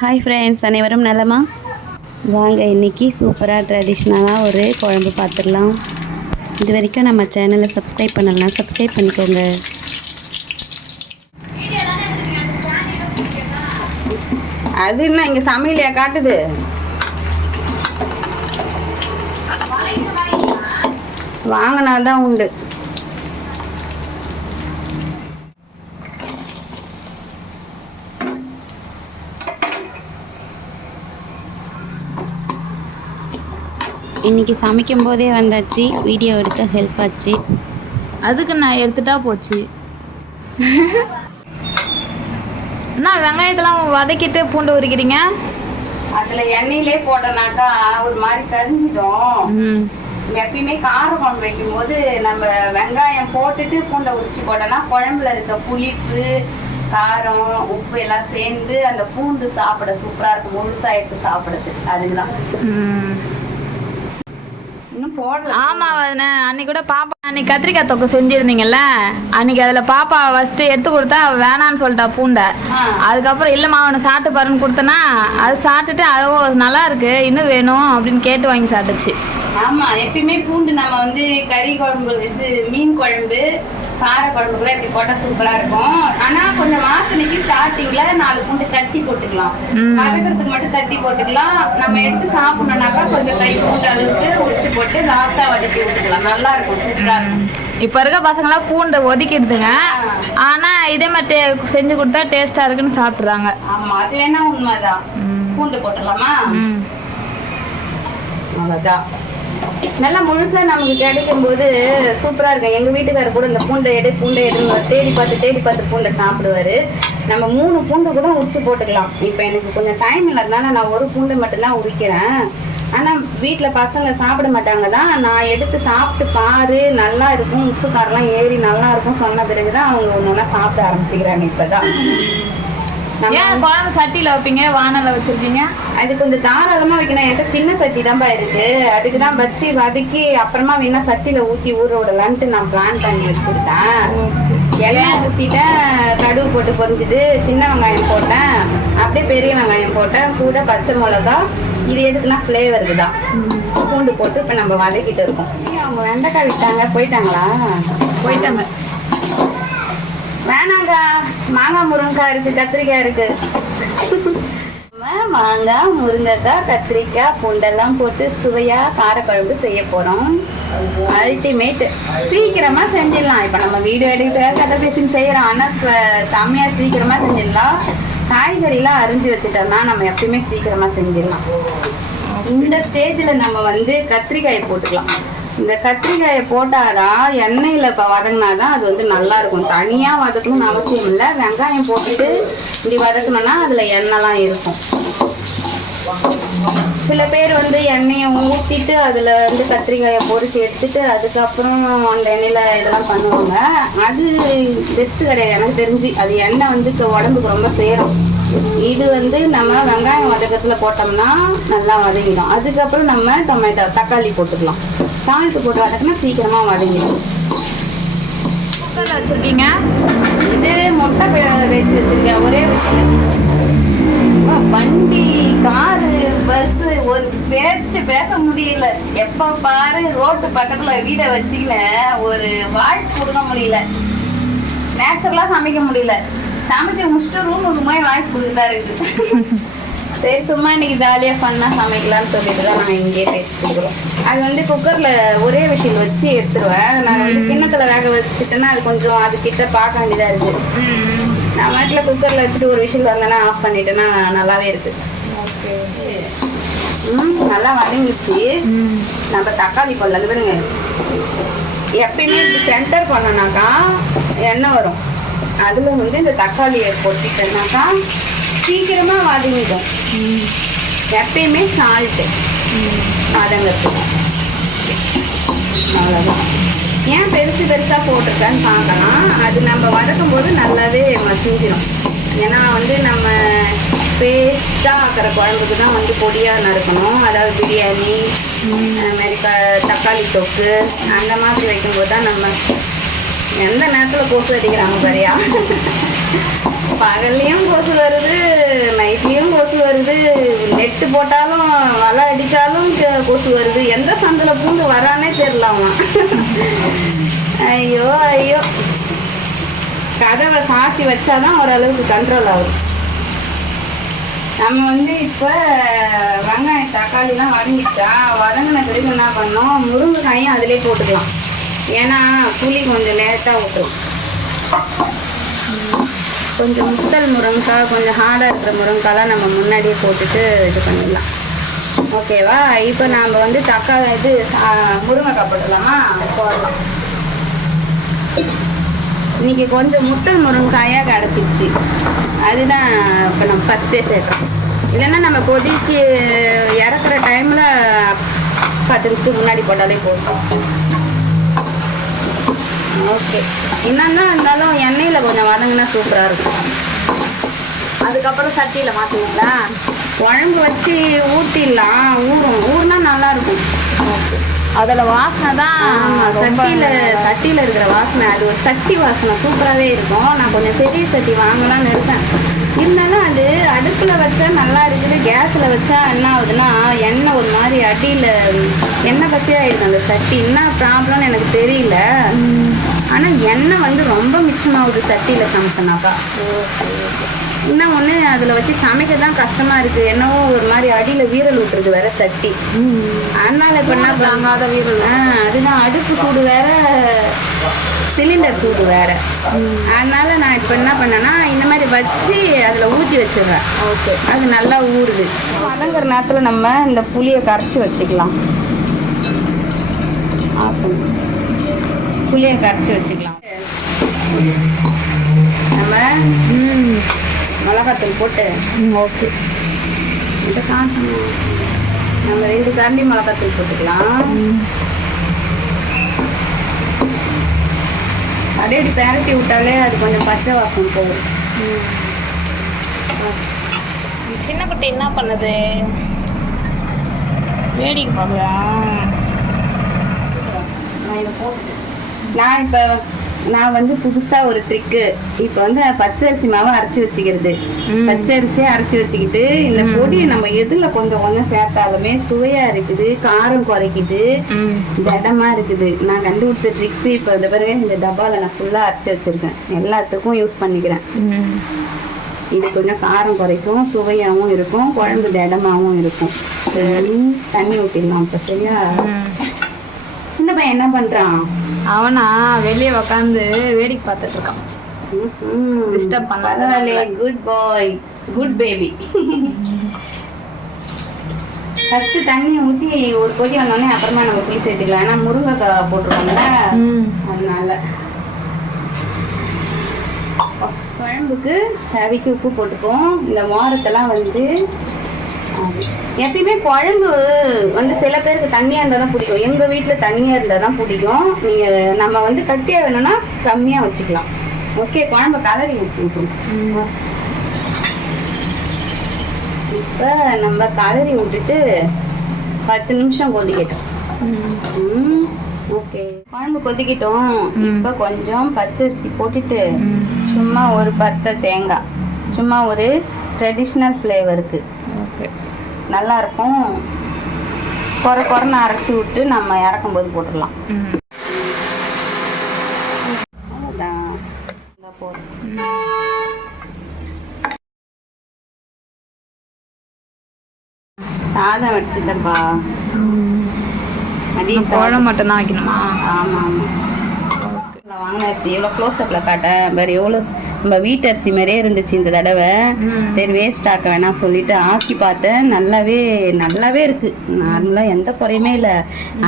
Hi friends அனைவரும் நலமா? வாங்க இன்னைக்கு சூப்பராக ட்ரெடிஷ்னலாக ஒரு குழம்பு பார்த்துடலாம். இது வரைக்கும் நம்ம சேனலை சப்ஸ்கிரைப் பண்ணலாம் சப்ஸ்கிரைப் பண்ணிக்கோங்க. அது என்ன இங்கே சமையலையா காட்டுது? வாங்கினா தான் உண்டு. இன்னைக்கு சமைக்கும் போதே வந்தாச்சு வீடியோ எடுக்க ஹெல்ப் ஆச்சு. அதுக்கு நான் எடுத்துட்டா போச்சு. என்ன வெங்காயத்தெல்லாம் வதக்கிட்டு பூண்டு உரிக்கிறீங்க? அதுல எண்ணெயிலே போட்டோம்னாக்கா ஒரு மாதிரி கரிஞ்சிடும். எப்பயுமே கார குழம்பு வைக்கும் போது நம்ம வெங்காயம் போட்டுட்டு பூண்டை உரிச்சு போட்டோம்னா குழம்புல இருக்க புளிப்பு காரம் உப்பு எல்லாம் சேர்ந்து அந்த பூண்டு சாப்பிட சூப்பரா இருக்கும். முழுசா எடுத்து அதுக்குதான். இன்னும் போடல ஆமா அன்னைக்கு கூட பாப்பா அன்னைக்கு கத்திரிக்காய் தொக்கு செஞ்சிருந்தீங்கல்ல? அன்னைக்கு அதுல பாப்பா ஃபர்ஸ்ட் எடுத்து கொடுத்தா வேணான்னு சொல்லிட்டா பூண்டை. அதுக்கப்புறம் இல்லம்மா அவனை சாப்பிட்டு பாருன்னு கொடுத்தனா அது சாப்பிட்டுட்டு அது நல்லா இருக்கு இன்னும் வேணும் அப்படின்னு கேட்டு வாங்கி சாப்பிட்டுச்சு. ஆமா எப்பயுமே பூண்டு நம்ம வந்து கறி குழம்பு இது மீன் குழம்பு கார குழம்புக்குலாம் இப்படி போட்டா சூப்பரா இருக்கும். ஆனா கொஞ்சம் வாசனைக்கு ஸ்டார்டிங்ல நாலு பூண்டு தட்டி போட்டுக்கலாம். வதக்கிறதுக்கு மட்டும் தட்டி போட்டுக்கலாம். நம்ம எடுத்து சாப்பிடணும்னாக்கா கொஞ்சம் கை பூண்டு அளவுக்கு உரிச்சு போட்டு லாஸ்டா வதக்கி விட்டுக்கலாம். நல்லா இருக்கும் சூப்பரா இருக்கும். இப்ப இருக்க பசங்களாம் பூண்டை ஒதுக்கிடுதுங்க. ஆனா இதே மாதிரி செஞ்சு கொடுத்தா டேஸ்டா இருக்குன்னு சாப்பிடுறாங்க. ஆமா அது வேணா உண்மைதான். பூண்டு போட்டுடலாமா? ம். நல்லா முழுசா நமக்கு கிடைக்கும் போது சூப்பரா இருக்கும். எங்க வீட்டுக்காரர் கூட இந்த பூண்டை எடு பூண்டை எடுன்னு தேடி பார்த்து தேடி பார்த்து பூண்டை சாப்பிடுவாரு. நம்ம மூணு பூண்டு கூட உரிச்சு போட்டுக்கலாம். இப்போ எனக்கு கொஞ்சம் டைம் இல்லாதனால நான் ஒரு பூண்டு மட்டும்தான் உரிக்கிறேன். ஆனா வீட்ல பசங்க சாப்பிட மாட்டாங்க தான் நான் எடுத்து சாப்பிட்டு பாரு நல்லா இருக்கும். உப்பு காரெல்லாம் ஏறி நல்லா இருக்கும் சொன்ன பிறகுதான் அவங்க ஒன்று ஒன்றா சாப்பிட ஆரம்பிச்சுக்கிறாங்க இப்பதான். நம்ம ஏன் குழம்பு சட்டியில வைப்பீங்க? வானல்ல வச்சிருக்கீங்க? அது கொஞ்சம் தாராளமா வைக்கணும். என்கிட்ட சின்ன சட்டி தான்ப்பா இருக்கு. அதுக்கு தான் வச்சு வதக்கி அப்புறமா வேணா சட்டியில ஊத்தி ஊற விடலான்ட்டு நான் பிளான் பண்ணி வச்சிருக்கேன். இலையா ஊத்திட்டேன். கடுகு போட்டு பொரிஞ்சுட்டு சின்ன வெங்காயம் போட்டேன். அப்படியே பெரிய வெங்காயம் போட்டேன். கூட பச்சை மிளகா இது எதுக்குன்னா ஃப்ளேவருக்கு தான். பூண்டு போட்டு இப்போ நம்ம வதக்கிட்டு இருக்கோம். அவங்க வெண்டைக்காய் விட்டாங்க. போயிட்டாங்களா? போயிட்டாங்க. வேணாங்க. மாங்காய் முருங்கைக்காய் இருக்கு கத்திரிக்காய் இருக்கு. நம்ம மாங்காய் முருங்கைக்காய் கத்திரிக்காய் பூண்டெல்லாம் போட்டு சுவையா காரக்குழம்பு செய்ய போறோம். அல்டிமேட் சீக்கிரமா செஞ்சிடலாம். இப்ப நம்ம வீடியோ எடுக்கிற கதை பேசின்னு செய்யறோம் ஆனா ச- செம்மையா சீக்கிரமா செஞ்சிடலாம். காய்கறிலாம் அரிஞ்சு வச்சுட்டோம்னா நம்ம எப்பயுமே சீக்கிரமா செஞ்சிடலாம். இந்த ஸ்டேஜில் நம்ம வந்து கத்திரிக்காயை போட்டுக்கலாம். இந்த கத்திரிக்காயை போட்டாதான் எண்ணெயில் இப்போ வதங்கினாதான் அது வந்து நல்லா இருக்கும். தனியாக வதக்கணும்னு அவசியம் இல்லை. வெங்காயம் போட்டுட்டு இப்படி வதக்கணும்னா அதில் எண்ணெய்லாம் இருக்கும். சில பேர் வந்து எண்ணெயை ஊற்றிட்டு அதில் வந்து கத்திரிக்காயை பொரிச்சு எடுத்துட்டு அதுக்கப்புறம் அந்த எண்ணெயில் இதெல்லாம் பண்ணுவாங்க. அது பெஸ்ட்டு கிடையாது. எனக்கு தெரிஞ்சு அது எண்ணெய் வந்து உடம்புக்கு ரொம்ப சேரும். இது வந்து நம்ம வெங்காயம் வதக்கத்தில் போட்டோம்னா நல்லா வதங்கிடும். அதுக்கப்புறம் நம்ம டொமேட்டோ தக்காளி போட்டுக்கலாம். சால்ட்டு போட்டு வதக்கினா சீக்கிரமாக வதங்கிடும். குக்கர்ல வச்சிருக்கீங்க? இது முட்டை வச்சு வச்சிருக்கேன். ஒரே விஷயம் வண்டி காரு பஸ் ஒரு பேச்சு பேச முடியல. எப்ப பாரு ரோட்டு பக்கத்துல வீடை வச்சுக்கின ஒரு வாய்ஸ் கொடுக்க முடியல. நேச்சுரலா சமைக்க முடியல. சமைச்சு முடிச்சுட்டு ரூமுக்கு போய் வாய்ஸ் கொடுத்துட்டா இருக்கு. சரி சும்மா இன்னைக்கு ஜாலியா பண்ணா சமைக்கலாம்னு சொல்லிட்டு தான் நான் இங்கேயே பேசிட்டு இருக்கிறோம். அது வந்து குக்கர்ல ஒரே விஷயம் வச்சு எடுத்துருவேன். நான் வந்து கிண்ணத்துல வேக வச்சுட்டேன்னா அது கொஞ்சம் அது கிட்ட பார்க்க வேண்டியதா இருக்கு. நான் வீட்டில் குக்கரில் வச்சுட்டு ஒரு விஷயம் வந்தேன்னா ஆஃப் பண்ணிட்டேன்னா நல்லாவே இருக்கு. ம் நல்லா வதங்கிச்சு நம்ம தக்காளி போடல அது பாருங்க. எப்பயுமே இப்படி சென்டர் பண்ணோம்னாக்கா எண்ணெய் வரும். அதில் வந்து இந்த தக்காளியை போட்டுட்டோம்னாக்கா சீக்கிரமாக வதங்கிடும். எப்பயுமே சால்ட்டு வதங்கிறதுக்கு. அவ்வளோதான் ஏன் பெருசு பெருசாக போட்டிருக்கேன்னு பார்க்கலாம். அது நம்ம வதக்கும் போது நல்லாவே மசிஞ்சிடும் ஏன்னா வந்து நம்ம பேஸ்ட்டாக ஆக்கிற குழம்புக்கு தான் வந்து பொடியாக நறுக்கணும். அதாவது பிரியாணி அது மாதிரி க தக்காளி தொக்கு அந்த மாதிரி வைக்கும்போது தான் நம்ம எந்த நேரத்தில் கொசு அடிக்கிறாங்க சரியா பகல்லையும் கொசு வருது நைட்லேயும் கொசு வருது. நெட்டு போட்டாலும் வலை அடித்தாலும் கொசு வருது. எந்த சந்தில் பூந்து வரானே தெரியலாமா ஐயோ ஐயோ. கதவை சாத்தி வச்சாதான் ஓரளவுக்கு கண்ட்ரோல் ஆகும். நம்ம வந்து இப்போ வெங்காயம் தக்காளிலாம் வதங்கிச்சா வதங்கின பிறகு என்ன பண்ணோம்? முருங்கைக்காயும் அதிலே போட்டுக்கலாம். ஏன்னா புளி கொஞ்சம் லேட்டாக ஊற்றும் கொஞ்சம் முத்தல் முருங்கைக்காய் கொஞ்சம் ஹார்டாக இருக்கிற முருங்கைக்காய்லாம் நம்ம முன்னாடியே போட்டுட்டு இது பண்ணிடலாம். ஓகேவா? இப்போ நாம் வந்து தக்காளி இது முருங்கைக்காய் போட்டுடலாமா? போடலாம். இன்னைக்கு கொஞ்சம் முத்தல் முருங்கக்காயாக கிடச்சிச்சு அதுதான் இப்போ நம்ம ஃபஸ்ட்டே சேர்க்குறோம். இல்லைன்னா நம்ம கொதிக்கு இறக்குற டைமில் பத்து நிமிஷத்துக்கு முன்னாடி போட்டாலே போட்டோம் ஓகே என்னன்னா இருந்தாலும் எண்ணெயில் கொஞ்சம் வதங்கினா சூப்பராக இருக்கும். அதுக்கப்புறம் சட்டியில மாத்துவீங்களா? குழம்பு வச்சு ஊற்றிடலாம் ஊறும். ஊறுனா நல்லா இருக்கும். அதுல வாசனை தான் சட்டியில சட்டியில இருக்கிற வாசனை. அது ஒரு சட்டி வாசனை. சூப்பராகவே இருக்கும். நான் கொஞ்சம் பெரிய சட்டி வாங்கலாம்னு இருக்கேன் இருந்தாலும் அது அடுப்புல வச்சா நல்லா இருக்குது. கேஸ்ல வச்சா என்ன ஆகுதுன்னா எண்ணெய் ஒரு மாதிரி அடியில எண்ணெய் பசியாயிடுது அந்த சட்டி? என்ன ப்ராப்ளம்னு எனக்கு தெரியல. ஆனா எண்ணெய் வந்து ரொம்ப மிச்சமாகுது சட்டியில சமைச்சனாக்கா. இன்னும் ஒன்று அதில் வச்சு சமைக்க தான் கஷ்டமா இருக்கு. என்னவோ ஒரு மாதிரி அடியில வீரல் விட்டுருது வேற சட்டி. அதனால இப்போ என்ன தாங்காத வீரல். அதுதான் அடுப்பு சூடு வேற சிலிண்டர் சூடு வேற. அதனால நான் இப்போ என்ன பண்ணேன்னா இந்த மாதிரி வச்சு அதில் ஊற்றி வச்சிடுறேன். ஓகே. அது நல்லா ஊறுது. வதங்குற நேரத்தில் நம்ம இந்த புளியை கரைச்சி வச்சுக்கலாம். ஆஃப். புளியை கரைச்சி வச்சுக்கலாம். நம்ம மிளகாத்தூள் போட்டு. ஓகே. இதை காட்டணும் நம்ம ரெண்டு கரண்டி மிளகாத்தூள் போட்டுக்கலாம். அப்படியே இப்படி பெரட்டி விட்டாலே அது கொஞ்சம் பச்சை வாசம் போகும். சின்ன குட்டி என்ன பண்ணுது? வேடிக்கை பார்க்கலாம் நான் இதை நான் இப்போ நான் வந்து புதுசாக ஒரு ட்ரிக்கு இப்போ வந்து பச்சரிசி மாவை அரைச்சி வச்சுக்கிறது. பச்சரிசியை அரைச்சி வச்சுக்கிட்டு இந்த பொடியை நம்ம எதில் கொஞ்சம் கொஞ்சம் சேர்த்தாலுமே சுவையாக இருக்குது காரம் குறைக்குது திடமா இருக்குது. நான் கண்டுபிடிச்ச ட்ரிக்ஸ் இப்போ இந்த பிறகு இந்த டப்பாவில் நான் ஃபுல்லாக அரைச்சி வச்சிருக்கேன். எல்லாத்துக்கும் யூஸ் பண்ணிக்கிறேன். இது கொஞ்சம் காரம் குறைக்கும் சுவையாகவும் இருக்கும் குழம்பு திடமாகவும் இருக்கும். தண்ணி ஊற்றிடலாம் இப்போ சரியா? சின்ன பையன் என்ன பண்ணுறான் அவனா வெளியே உக்காந்து வேடிக்கை பார்த்துட்டு இருக்கான். Disturb பண்ணாத. Good boy good baby first தண்ணி ஊற்றி ஒரு கொதி வந்தோடனே அப்புறமா நம்ம புளி சேர்த்துக்கலாம். ஏன்னா முருங்கைக்காய் போட்டுருவோம்ல அதனால. குழம்புக்கு தேவைக்கு உப்பு போட்டுப்போம் இந்த வாரத்தெல்லாம் வந்து. எப்பயுமே குழம்பு வந்து சில பேருக்கு தண்ணியாக இருந்தால் தான் பிடிக்கும். எங்கள் வீட்டில் தண்ணியாக இருந்தால் தான் பிடிக்கும். நீங்கள் நம்ம வந்து கட்டியாக வேணும்னா கம்மியாக வச்சுக்கலாம். ஓகே குழம்பு கலரி விட்டுரும் இப்போ நம்ம கலரி விட்டுட்டு பத்து நிமிஷம் கொதிக்கட்டும். ஓகே. குழம்பு கொதிக்கட்டும். இப்போ கொஞ்சம் பச்சரிசி போட்டுட்டு சும்மா ஒரு பத்தை தேங்காய். சும்மா ஒரு ட்ரெடிஷ்னல் ஃப்ளேவருக்கு நல்லா இருக்கும் குறை குறைன்னு அரைச்சி விட்டு நம்ம இறக்கும்போது போட்டுடலாம். அவ்வளோதான் இந்தா போதும் சாதம் வச்சுட்டப்பா மதிய சாதம் குழம்பு மட்டும் தான் வைக்கணுமா? ஆமாம் ஆமாம் நான் வாங்கின அரிசி எவ்வளோ க்ளோஸ்அப்பில் காட்டேன் வேறு எவ்வளோ நம்ம வீட்டு அரிசி மாதிரியே இருந்துச்சு இந்த தடவை. சரி வேஸ்ட் ஆக்க வேணாம் சொல்லிட்டு ஆக்கி பார்த்தேன். நல்லாவே நல்லாவே இருக்கு. நார்மலாக எந்த குறையுமே இல்லை.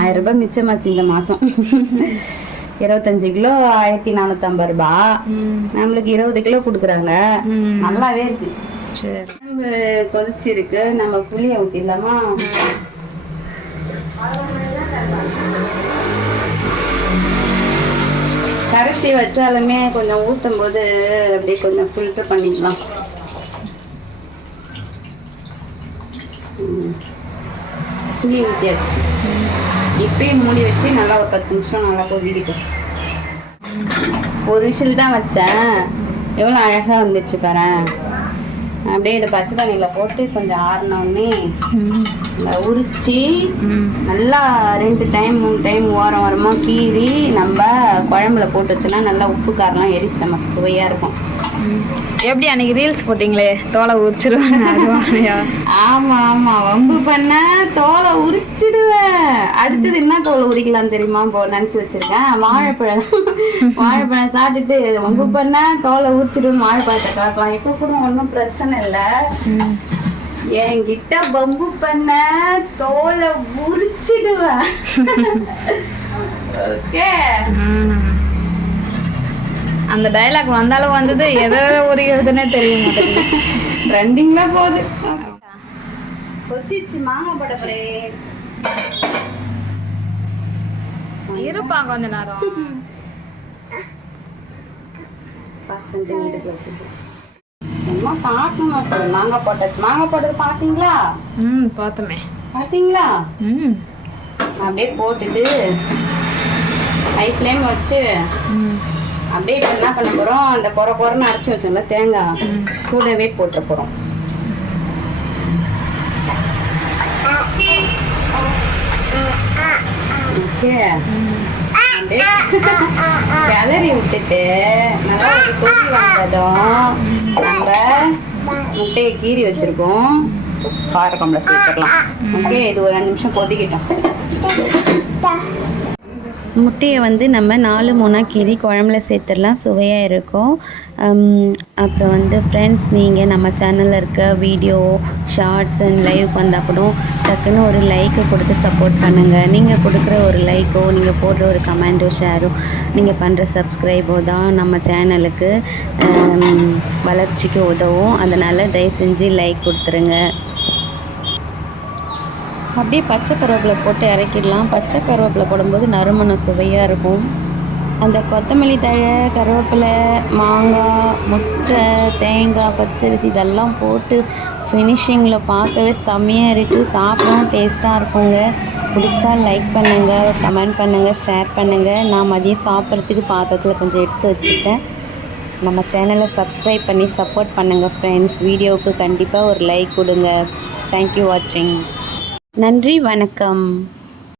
ஆயிரம் ரூபாய் மிச்சமாச்சு இந்த மாதம் இருபத்தஞ்சு கிலோ ஆயிரத்தி நானூற்றம்பது ரூபா. நம்மளுக்கு இருபது கிலோ கொடுக்குறாங்க. நல்லாவே இருக்கு. கொதிச்சிருக்கு. நம்ம புளியை ஊற்றிடலாமா கரைச்சி வச்சாலுமே கொஞ்சம் ஊற்றும் போது அப்படியே கொஞ்சம் ஃபில்டர் பண்ணிக்கலாம். புளி ஊற்றியாச்சு இப்பயும் மூடி வச்சு நல்லா ஒரு பத்து நிமிஷம் நல்லா கொதிக்கிட்டோம். ஒரு விசில் தான் வச்சேன். எவ்வளோ அழகாக வந்துச்சு பாரு அப்படியே இதை பச்சை தண்ணியில் போட்டு கொஞ்சம் ஆறினோடனே உரித்து நல்லா ரெண்டு டைம் மூணு டைம் ஓரம் ஓரமாக கீறி நம்ம குழம்புல போட்டு வச்சோன்னா நல்லா உப்பு காரம்லாம் எரி செம்ம சுவையாக இருக்கும். எப்படி அன்னைக்கு ரீல்ஸ் போட்டிங்களே? தோலை உரிச்சிருவாங்க ஆமா ஆமா. வம்பு பண்ண தோலை உரிச்சிடுவேன். அடுத்தது என்ன தோலை உரிக்கலாம் தெரியுமா? போ நினைச்சு வச்சிருக்கேன். வாழைப்பழம். வாழைப்பழம் சாப்பிட்டுட்டு வம்பு பண்ண தோலை உரிச்சிடுவேன் வாழைப்பழத்தை காட்டலாம். இப்போ கூட ஒன்றும் பிரச்சனை இல்லை. என்கிட்ட வம்பு பண்ண தோலை உரிச்சிடுவேன். ஓகே அந்த டயலாக் வந்தாலும் வந்தது. எதை உரிக்கிறதுனே தெரிய மாட்டேங்குது. ட்ரெண்டிங்ல போகுது. கொச்சிச்சு மாங்காய் படப்படே இருப்பா கொஞ்ச நேரம். சும்மா சார் மாங்காய் போட்டாச்சு. மாங்காய் போட்டது பார்த்தீங்களா ம் பார்த்தோமே பார்த்தீங்களா ம். அப்படியே போட்டுட்டு ஹை ஃப்ளேம் வச்சு ம். அப்படியே இப்போ என்ன பண்ண போகிறோம் அந்த குறை குறைன்னு அரைச்சி வச்சோம்ல தேங்காய். கூடவே போட்டு போகிறோம் ஓகே. கிளறி விட்டுட்டு நல்லா கொதி வந்ததும் நம்ம முட்டையை கீறி வச்சிருக்கோம். காரக்கம்பளை சேர்த்துக்கலாம் ஓகே இது ஒரு ரெண்டு நிமிஷம் கொதிக்கிட்டோம். முட்டையை வந்து நம்ம நாலு மூணாக கீறி குழம்புல சேர்த்துடலாம். சுவையாக இருக்கும். அப்புறம் வந்து ஃப்ரெண்ட்ஸ் நீங்கள் நம்ம சேனலில் இருக்க வீடியோ ஷார்ட்ஸ் அண்ட் லைவ் வந்தால் கூட டக்குன்னு ஒரு லைக்கை கொடுத்து சப்போர்ட் பண்ணுங்கள் நீங்கள் கொடுக்குற ஒரு லைக்கோ நீங்கள் போடுற ஒரு கமெண்டோ ஷேரோ நீங்கள் பண்ணுற சப்ஸ்கிரைபோ தான் நம்ம சேனலுக்கு வளர்ச்சிக்கு உதவும். அதனால் தயவு செஞ்சு லைக் கொடுத்துருங்க. அப்படியே பச்சை கருவேப்பிலை போட்டு இறக்கிடலாம். பச்சை கருவேப்பிலை போடும்போது நறுமணம் சுவையாக இருக்கும். அந்த கொத்தமல்லி தழை கருவேப்பிலை மாங்காய் முட்டை தேங்காய் பச்சரிசி இதெல்லாம் போட்டு ஃபினிஷிங்கில் பார்க்கவே செம்மையாக இருக்குது சாப்பிடவும் டேஸ்ட்டாக இருக்குங்க. பிடிச்சா லைக் பண்ணுங்கள் கமெண்ட் பண்ணுங்கள் ஷேர் பண்ணுங்கள் நான் மதியம் சாப்பிட்றதுக்கு பாத்திரத்தில் கொஞ்சம் எடுத்து வச்சுட்டேன். நம்ம சேனலை சப்ஸ்கிரைப் பண்ணி சப்போர்ட் பண்ணுங்கள் ஃப்ரெண்ட்ஸ் வீடியோவுக்கு கண்டிப்பாக ஒரு லைக் கொடுங்க. தேங்க்யூ வாட்சிங் நன்றி வணக்கம்.